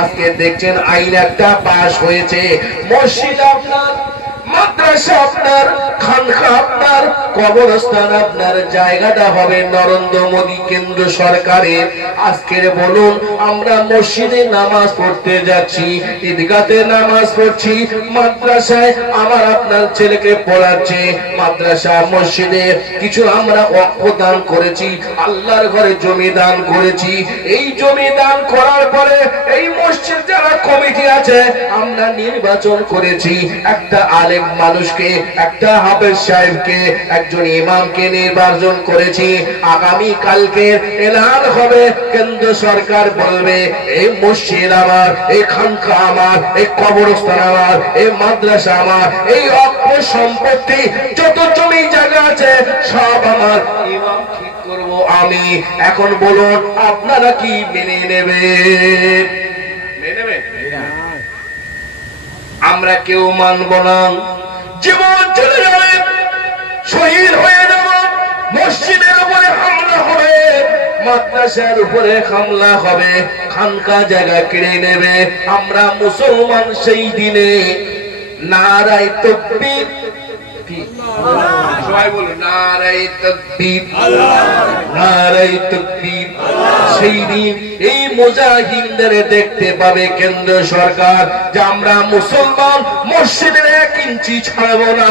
আজকে দেখছেন আইন একটা পাশ হয়েছে। মসজিদ আপনার মাদ্রাসা আপনার খানকা আপনার কবরস্থান আপনার জায়গাটা হবে নরেন্দ্র মোদী কেন্দ্র সরকারের আজকের বলুন, আমরা মসজিদে নামাজ পড়তে যাচ্ছি, ঈদগাতে নামাজ পড়ছি, মাদ্রাসায় আমার আপনার ছেলেকে পড়াচ্ছে। মাদ্রাসা, মসজিদে কিছু আমরা অক্ষ দান করেছি, আল্লাহর ঘরে জমি দান করেছি। এই জমি দান করার পরে এই মসজিদ যারা কমিটি আছে, আমরা নির্বাচন করেছি। একটা আলেম মানুষকে, একটা হাফেজ সাহেবকে একজন ইমামকে নির্বাচন করেছি আগামী কালকে এলান হবে। কেন্দ্র সরকার বলবে এই মসজিদ আমার এই খানকা আমার এই কবরস্থান আমার এই মাদ্রাসা আমার এই অক্ষ সম্পত্তি যত জমি জায়গা আছে সব আমার। ইমাম ঠিক করব আমি। এখন বলুন আপনারা কি মেনে নেবেন? মেনে নেবেন? আমরা কেউ মানব না। জীবন চলে যাবে। শহীদ হয়ে যাব, মসজিদের উপরে হামলা হবে, মাদ্রাসার উপরে হামলা হবে, খানকা জায়গা কেড়ে নেবে। আমরা মুসলমান সেই দিনে নারাই তকবীর। এই মুজাহিদদের দেখতে পাবে কেন্দ্র সরকার যে আমরা মুসলমান, মসজিদের এক ইঞ্চি ছাড়বো না।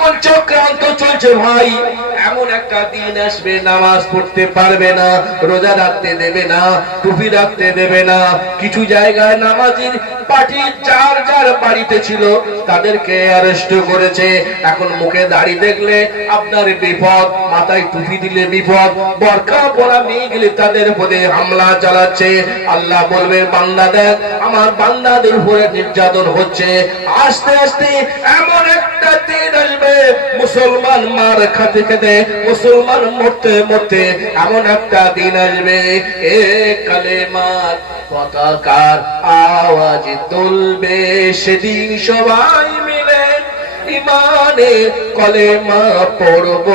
এখন চক্রান্ত চলছে ভাই। এমন একটা দিন আসবে, নামাজ পড়তে পারবে না, রোজা রাখতে দেবে না, টুপি রাখতে দেবে না। কিছু জায়গায় নামাজির তাদের হামলা চালাচ্ছে। আল্লাহ বলবে, বান্দা দেখ, আমার বান্দাদের উপরে নির্যাতন হচ্ছে। আস্তে আস্তে এমন একটা দিন আসবে মুসলমান মার খাতে খেতে, মুসলমান মরতে মরতে এমন একটা দিন আসবে। এ কালেমার পতাকার আওয়াজ তুলবে। সেদিন সবাই মিলে ইমানে কলেমা পড়ব।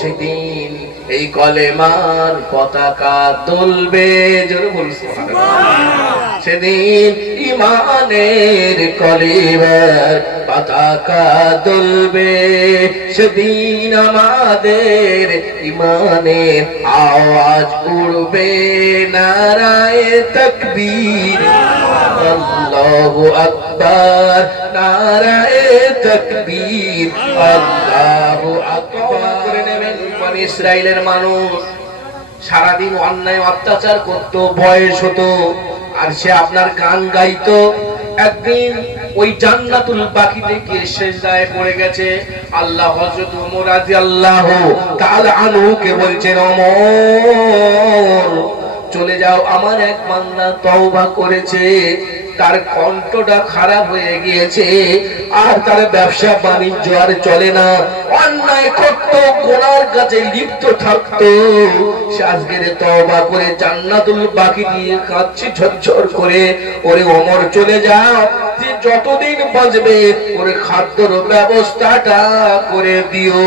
সেদিন এই কলেমার পতাকা তুলবে জোরে বলছো সেদিন ইমানের কলিবার পতাকা তুলবে। সেদিন আমাদের ইমানের আওয়াজ উড়বে। নারায় তকবীর। আল্লাহু আকবার। নারায় তকবীর। আল্লাহু বনি ইসরাইলের মানুষ। সারাদিন অন্যায় অত্যাচার করত, বয়স হতো, আর সে আপনার গান গাইতো। একদিন ওই জান্নাতুল বাকিতে গিয়ে সেজদায় পড়ে গেছে। আল্লাহ হযরত ওমর রাদিয়াল্লাহু তাআলা আনহুকে বলছেন, ওমর, চলে যাও, আমার এক বান্দা তওবা করেছে। তার কণ্ঠটা খারাপ হয়ে গিয়েছে আর তার ব্যবসা বাণিজ্য আর চলে না। অন্যায় করত গোনার কাছে লিপ্ত থাকতো। সে আজকের তওবা করে জান্নাতুল বাকি দিয়ে কাঁদছে ঝরঝর করে। ওরে ওমর চলে যাও যে যতদিন বাঁচবে ওরে খাদ্যর ব্যবস্থাটা করে দিও।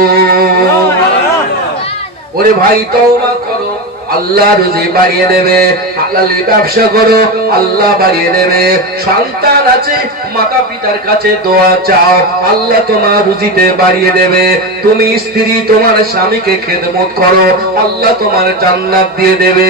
ওরে ভাই তওবা করো। আল্লাহ রুজি বাড়িয়ে দেবে। হালালি ব্যবসা করো, আল্লাহ বাড়িয়ে দেবে। সন্তান আছে মাতা পিতার কাছে দোয়া চাও, আল্লাহ তোমার রুজিতে বাড়িয়ে দেবে। তুমি স্ত্রী, তোমার স্বামীকে খেদমত করো, আল্লাহ তোমার জান্নাত দিয়ে দেবে।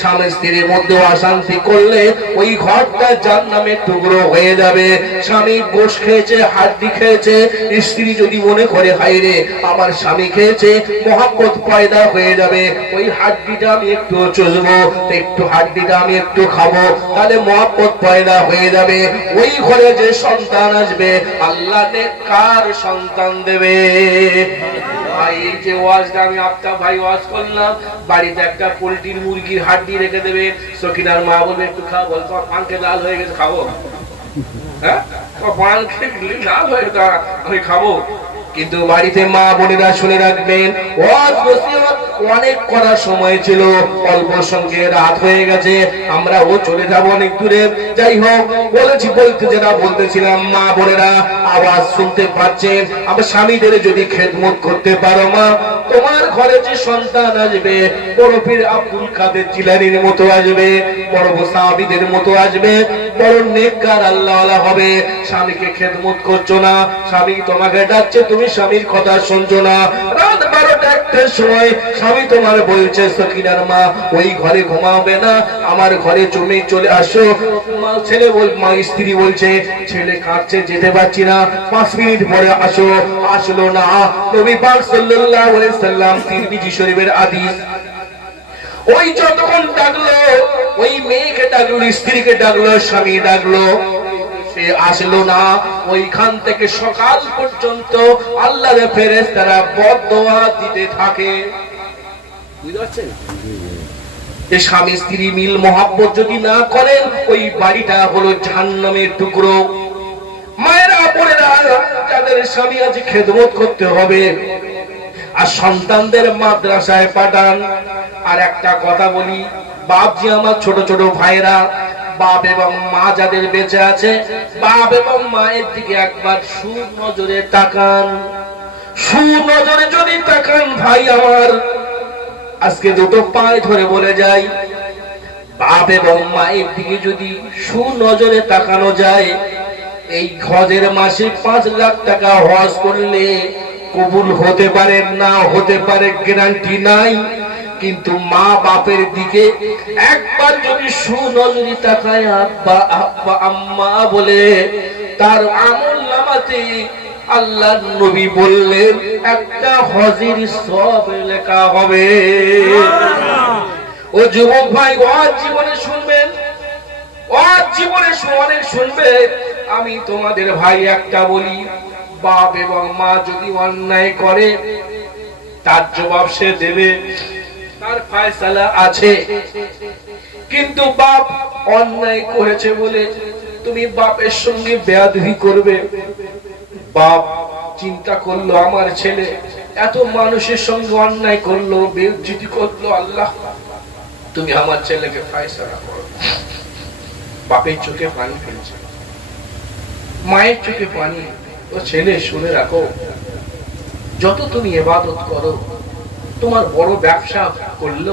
স্বামী স্ত্রীর মধ্যে অশান্তি করলে ওই ঘরটা জান্নামের টুকরো হয়ে যাবে। স্বামী গোশ খেয়েছে, হাড্ডি খেয়েছে, স্ত্রী যদি মনে করে হাইরে আমার স্বামী খেয়েছে, মহাব্বত পয়দা হয়ে যাবে। ওই হাড্ডিটা আমি একটু চুষবো একটু হাড্ডিটা আমি একটু খাব, তাহলে মহাব্বত পয়দা হয়ে যাবে। ওই ঘরে যে সন্তান আসবে, আল্লাহ কার সন্তান দেবে। হয়ে আমি খাব। কিন্তু বাড়িতে মা বোনেরা শুনে রাখবেন, ওয়াজ নসিহত অনেক করার সময় ছিল, অল্প সঙ্গে রাত হয়ে গেছে, আমরা ও চলে যাব অনেক দূরে। যাই হোক, বলেছি, বলতে যেটা বলতেছিলাম, মা বোনেরা, আওয়াজ শুনতে পাচ্ছেন আমার স্বামীদের যদি খেদমত করতে পারো, মা, তোমার ঘরে যে সন্তান আসবে বড় পীর আব্দুল কাদের জিলানির মতো আসবে বড় সাহাবিদের মতো আসবে, বড় নেককার আল্লাহ হবে। স্বামীকে খেদমত করছ না, স্বামী তোমাকে ডাকছে, তুমি স্বামীর কথা শুনছো না। রাত বারোটা একটার সময় স্বামী তোমার বলছে, সকিনার মা, ওই ঘরে ঘুমাবে না, আমার ঘরে জমে চলে আসো। ছেলে বল, মা, স্ত্রী বলছে, ছেলে কাঁদছে, যেতে পারছি না, পাঁচ মিনিট পরে আসো। আসলো না। নবী পাক সাল্লাল্লাহু আলাইহি সাল্লাম, তিরমিজি শরীফের হাদিস। ওই যতক্ষণ ডাকলো, ওই মেয়েকে ডাকলো, স্ত্রীকে ডাকলো, স্বামী ডাকলো, সে আসলো না। ওইখান থেকে সকাল পর্যন্ত আল্লাহর ফেরেস তারা বদোয়া দিতে থাকে। যে স্বামী স্ত্রী মিল মহাব্বত যদি না করেন, ওই বাড়িটা হলো জাহান্নামের টুকরো। মায়েরা বোনেরা, যাদের স্বামী আছে খেদমত করতে হবে, আর সন্তানদের মাদ্রাসায় পাঠান। আর একটা কথা বলি বাপ যে আমার ছোট ছোট ভাইরা বাপ এবং মা যাদের বেঁচে আছে, বাপ এবং মায়ের দিকে একবার সুনজরে তাকান। সুনজরে যদি তাকান ভাই আমার আজকে দুটো পায়ে ধরে বলে যাই। বাপ এবং মায়ের দিকে যদি সুনজরে তাকানো যায়, এই হজের মাসে পাঁচ লাখ টাকা হজ করলে কবুল হতে পারে না হতে পারে গ্যারান্টি নাই। কিন্তু মা বাপের দিকে একবার যদি সুনজরি তাকায় আব্বা আব্বা, আম্মা বলে, তার আমল নামাতে আল্লাহ নবী বললেন, একটা হজের সব লেখা হবে। ও যুবক ভাই ওয়াজ জীবনে শুনবেন ওয়াজ জীবনে অনেক শুনবে। আমি তোমাদের ভাই একটা বলি, বাপ এবং মা যদি অন্যায় করে, তার জবাব সে দেবে, তার ফায়সালা আছে। কিন্তু বাপ অন্যায় করেছে বলে তুমি বাপের সঙ্গে বেয়াদবি করবে। বাপ, চিন্তা করল আমার ছেলে। এত মানুষের সঙ্গে অন্যায় করল, বেউজ্জিতি করল আল্লাহ। তুমি আমার ছেলেকে ফায়সালা করো। বাপের চোখে পানি ফেলছে। মায়ের চোখে পানি। ও ছেলে, শুনে রাখো। যত তুমি এবাদত করো, তোমার বড় ব্যবসা করল,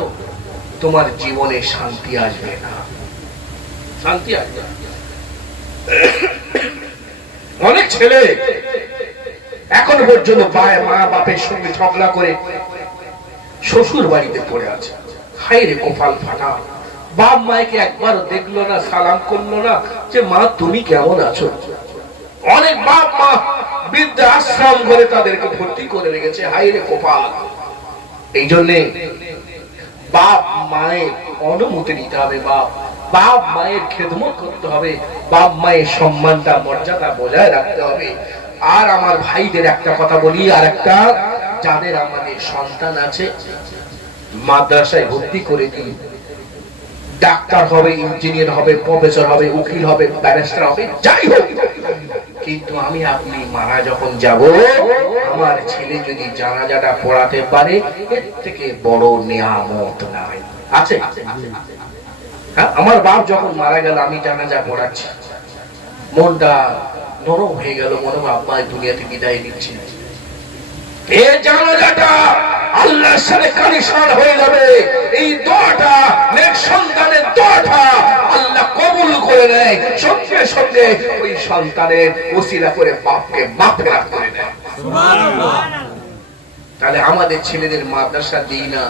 তোমার জীবনে শান্তি আসবে না। শান্তি আসবে। অনেক ছেলে এখন পর্যন্ত পায় মা বাপের সঙ্গে ঝগড়া করে শ্বশুর বাড়িতে পড়ে আছে। হাই রে কোপাল ফাটা। বাপ মাকে একবার দেখল না, সালাম করল না যে, মা, তুমি কেমন আছো? অনেক বাপ মা বৃদ্ধা আশ্রম করে তাদেরকে ভর্তি করে রেখেছে হাই রে কোপাল। এই জন্যে বাপ মায়ের অনুমতি নিতে হবে, বাপ। বাপ মায়ের খেদমত করতে হবে, বাপ মায়ের সম্মানটা, মর্যাদা বজায় রাখতে হবে। আর আমার ভাইদের একটা কথা বলি, আর একটা, যাদের আমাদের সন্তান আছে, মাদ্রাসায় ভর্তি করে দিই ডাক্তার হবে, ইঞ্জিনিয়ার হবে, প্রফেসর হবে, উকিল হবে, ব্যারিস্টার হবে, যাই হোক। কিন্তু আমি আপনি মারা যখন যাব, আমার ছেলে যদি জানাজাটা পড়াতে পারে, এর থেকে বড় নিয়ামত নাই। আছে? আমার বাপ যখন মারা গেল আমি জানাজা পড়াচ্ছি। মনটা নরম হয়ে গেল মনে হয় আব্বা দুনিয়াতে বিদায় নিচ্ছে। এই জানাজাটা আল্লাহর সাথে কানেকশন হয়ে যাবে। এই দোয়াটা নেক সন্তানের দোয়াটা আল্লাহ কবুল করে নেয়। সঙ্গে সঙ্গে ওই সন্তানের ওসিলা করে বাপকে মাফেরা করে নেয় তাহলে আমাদের ছেলেদের মাদ্রাসা দিই না।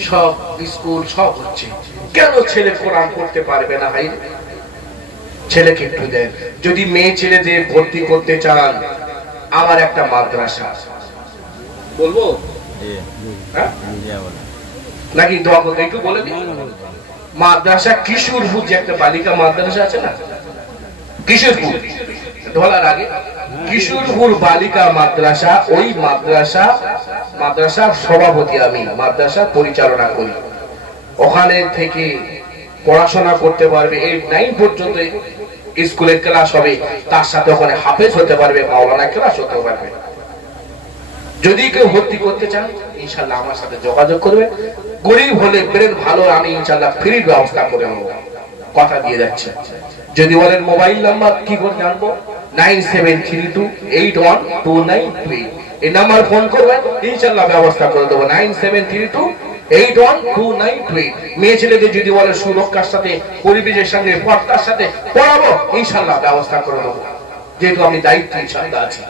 সব স্কুল সব হচ্ছে। কেন ছেলে কোরআন পড়তে পারবে না ভাই? ছেলেকে একটু দেন। যদি মেয়ে ছেলেদের ভর্তি করতে চান আমার একটা মাদ্রাসা। বলব? হ্যাঁ? নাকি দোয়া করতে একটু বলে দিন। মাদ্রাসা কিশোরপুর যে একটা বালিকা মাদ্রাসা আছে না? কিশোরপুর। ঢোলার আগে। কিশোরপুর বালিকা মাদ্রাসা, ওই মাদ্রাসা, মাদ্রাসার সভাপতি আমি মাদ্রাসা পরিচালনা করি। ওখানে থেকে পড়াশোনা করতে পারবে এই নাইন পর্যন্ত স্কুলের ক্লাস হবে, তার সাথে ওখানে হাফেজ হতে পারবে, মাওলানা ক্লাস হতে পারবে। যদি কেউ ভর্তি করতে চান ইনশাল্লাহ আমার সাথে যোগাযোগ করবে। গরিব হলে ব্রেন ভালো, আমি ইনশাল্লাহ ফ্রির ব্যবস্থা করে নেব। কথা দিয়ে যাচ্ছে। যদি বলেন মোবাইল নাম্বার কি করে জানব? এইট ওয়ান টু নাইন যদি বলে সাথে, পরিবেশের সঙ্গে সাথে ইনশাল্লাহ ব্যবস্থা করে দেবো। যেহেতু আমি দায়িত্ব ইনশাল্লাহ আছি।